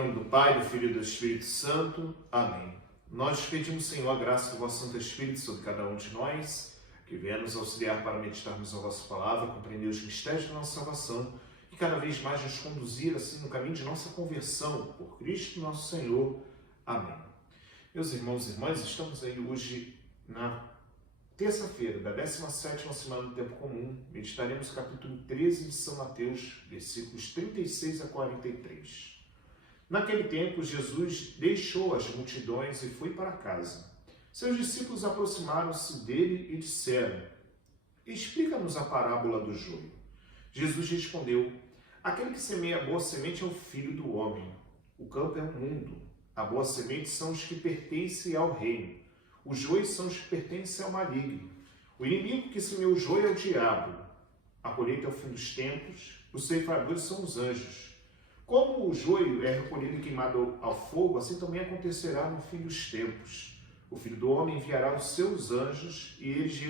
nome do Pai, do Filho e do Espírito Santo. Amém. Nós pedimos, Senhor, a graça do vosso Santo Espírito sobre cada um de nós, que venha nos auxiliar para meditarmos a vossa palavra, compreender os mistérios da nossa salvação e cada vez mais nos conduzir assim no caminho de nossa conversão, por Cristo nosso Senhor. Amém. Meus irmãos e irmãs, estamos aí hoje na terça-feira da 17ª semana do Tempo Comum. Meditaremos o capítulo 13 de São Mateus, versículos 36 a 43. Naquele tempo, Jesus deixou as multidões e foi para casa. Seus discípulos aproximaram-se dele e disseram: Explica-nos a parábola do joio. Jesus respondeu: Aquele que semeia a boa semente é o Filho do Homem. O campo é o mundo. A boa semente são os que pertencem ao reino. Os joios são os que pertencem ao maligno. O inimigo que semeia o joio é o diabo. A colheita é o fim dos tempos. Os ceifadores são os anjos. Como o joio é recolhido e queimado ao fogo, assim também acontecerá no fim dos tempos. O Filho do Homem enviará os seus anjos e eles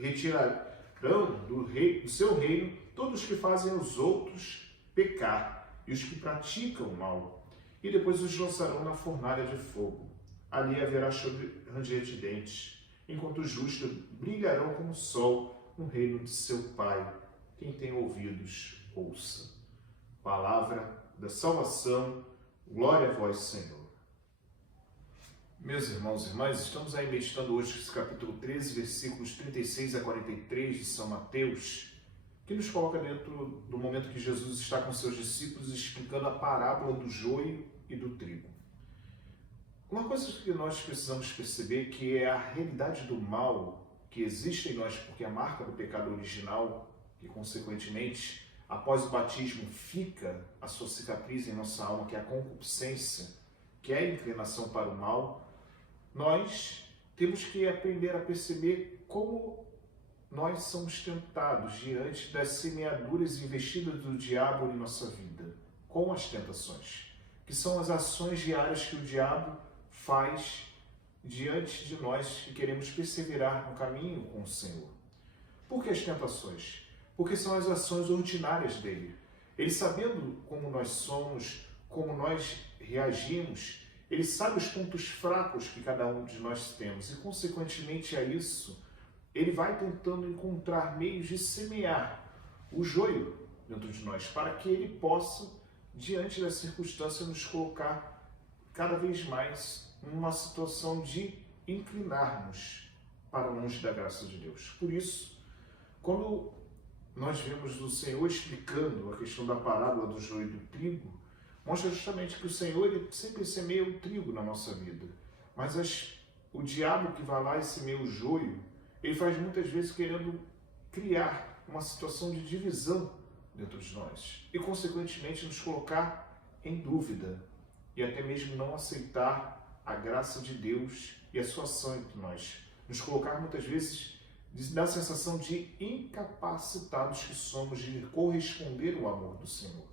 retirarão do seu reino todos os que fazem os outros pecar e os que praticam o mal, e depois os lançarão na fornalha de fogo. Ali haverá ranger de dentes, enquanto os justos brilharão como o sol no reino de seu Pai. Quem tem ouvidos, ouça. Palavra da salvação, glória a vós, Senhor. Meus irmãos e irmãs, estamos aí meditando hoje esse capítulo 13, versículos 36 a 43 de São Mateus, que nos coloca dentro do momento que Jesus está com seus discípulos explicando a parábola do joio e do trigo. Uma coisa que nós precisamos perceber que é a realidade do mal que existe em nós, porque a marca do pecado original, que consequentemente após o batismo fica a sua cicatriz em nossa alma, que é a concupiscência, que é a inclinação para o mal, nós temos que aprender a perceber como nós somos tentados diante das semeaduras investidas do diabo em nossa vida, com as tentações, que são as ações diárias que o diabo faz diante de nós que queremos perseverar no caminho com o Senhor. Por que as tentações? Porque são as ações ordinárias dele. Ele, sabendo como nós somos, como nós reagimos, ele sabe os pontos fracos que cada um de nós temos e, consequentemente a isso, ele vai tentando encontrar meios de semear o joio dentro de nós, para que ele possa, diante da circunstância, nos colocar cada vez mais numa situação de inclinarmos para longe da graça de Deus. Por isso, quando nós vemos o Senhor explicando a questão da parábola do joio e do trigo, mostra justamente que o Senhor ele sempre semeia o trigo na nossa vida, mas o diabo que vai lá e semeia o joio, ele faz muitas vezes querendo criar uma situação de divisão dentro de nós e, consequentemente, nos colocar em dúvida e até mesmo não aceitar a graça de Deus e a sua ação entre nós, nos colocar muitas vezes da sensação de incapacitados que somos de corresponder ao amor do Senhor.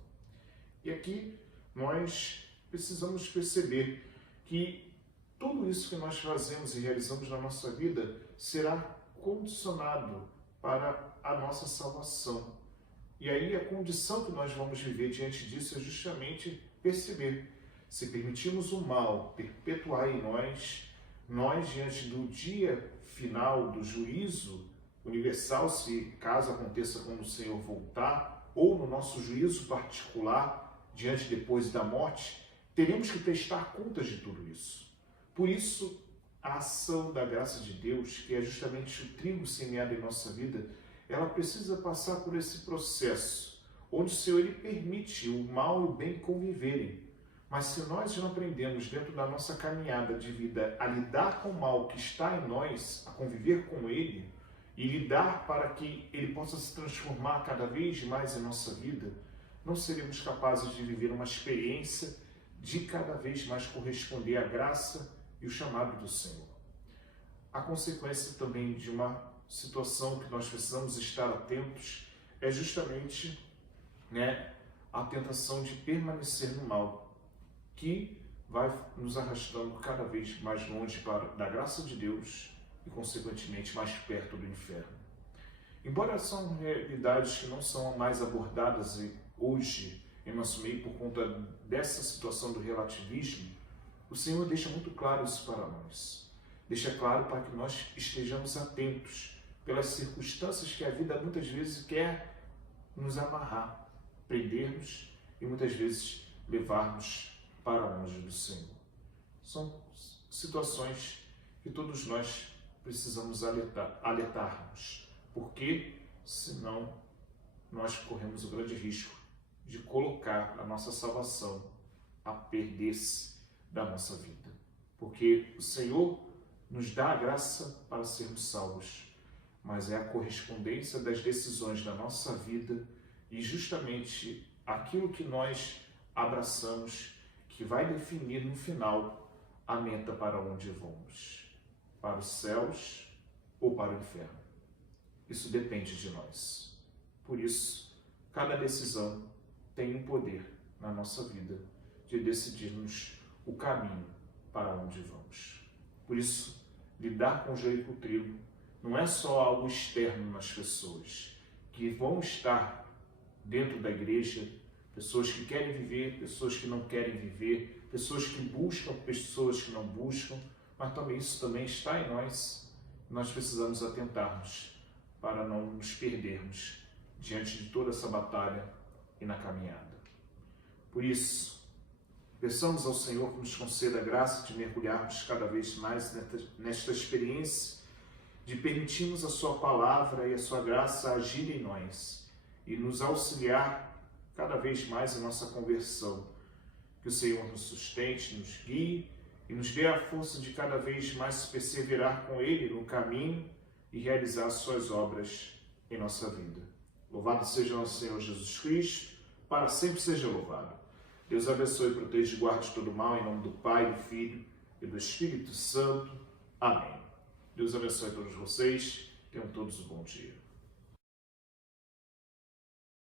E aqui nós precisamos perceber que tudo isso que nós fazemos e realizamos na nossa vida será condicionado para a nossa salvação. E aí a condição que nós vamos viver diante disso é justamente perceber: se permitirmos o mal perpetuar em nós, diante do dia final do juízo universal, se caso aconteça quando o Senhor voltar, ou no nosso juízo particular, diante depois da morte, teremos que prestar contas de tudo isso. Por isso, a ação da graça de Deus, que é justamente o trigo semeado em nossa vida, ela precisa passar por esse processo, onde o Senhor ele permite o mal e o bem conviverem. Mas se nós não aprendemos dentro da nossa caminhada de vida a lidar com o mal que está em nós, a conviver com ele, e lidar para que ele possa se transformar cada vez mais em nossa vida, não seremos capazes de viver uma experiência de cada vez mais corresponder à graça e o chamado do Senhor. A consequência também de uma situação que nós precisamos estar atentos é justamente a tentação de permanecer no mal, que vai nos arrastando cada vez mais longe da graça de Deus e, consequentemente, mais perto do inferno. Embora são realidades que não são mais abordadas hoje em em nosso meio por conta dessa situação do relativismo, o Senhor deixa muito claro isso para nós. Deixa claro para que nós estejamos atentos pelas circunstâncias que a vida muitas vezes quer nos amarrar, prender-nos e muitas vezes levar-nos para longe do Senhor. São situações que todos nós precisamos alertarmos, porque senão nós corremos o grande risco de colocar a nossa salvação a perder-se da nossa vida. Porque o Senhor nos dá a graça para sermos salvos, mas é a correspondência das decisões da nossa vida e justamente aquilo que nós abraçamos que vai definir no final a meta para onde vamos, para os céus ou para o inferno. Isso depende de nós. Por isso, cada decisão tem um poder na nossa vida de decidirmos o caminho para onde vamos. Por isso, lidar com o joio e com o trigo não é só algo externo nas pessoas que vão estar dentro da igreja, pessoas que querem viver, pessoas que não querem viver, pessoas que buscam, pessoas que não buscam, mas também isso também está em nós. Nós precisamos atentarmos para não nos perdermos diante de toda essa batalha e na caminhada. Por isso, peçamos ao Senhor que nos conceda a graça de mergulharmos cada vez mais nesta experiência, de permitirmos a sua palavra e a sua graça agir em nós e nos auxiliar cada vez mais em nossa conversão. Que o Senhor nos sustente, nos guie e nos dê a força de cada vez mais perseverar com Ele no caminho e realizar as suas obras em nossa vida. Louvado seja nosso Senhor Jesus Cristo, para sempre seja louvado. Deus abençoe, proteja e guarde todo o mal, em nome do Pai, do Filho e do Espírito Santo. Amém. Deus abençoe a todos vocês. Tenham todos um bom dia.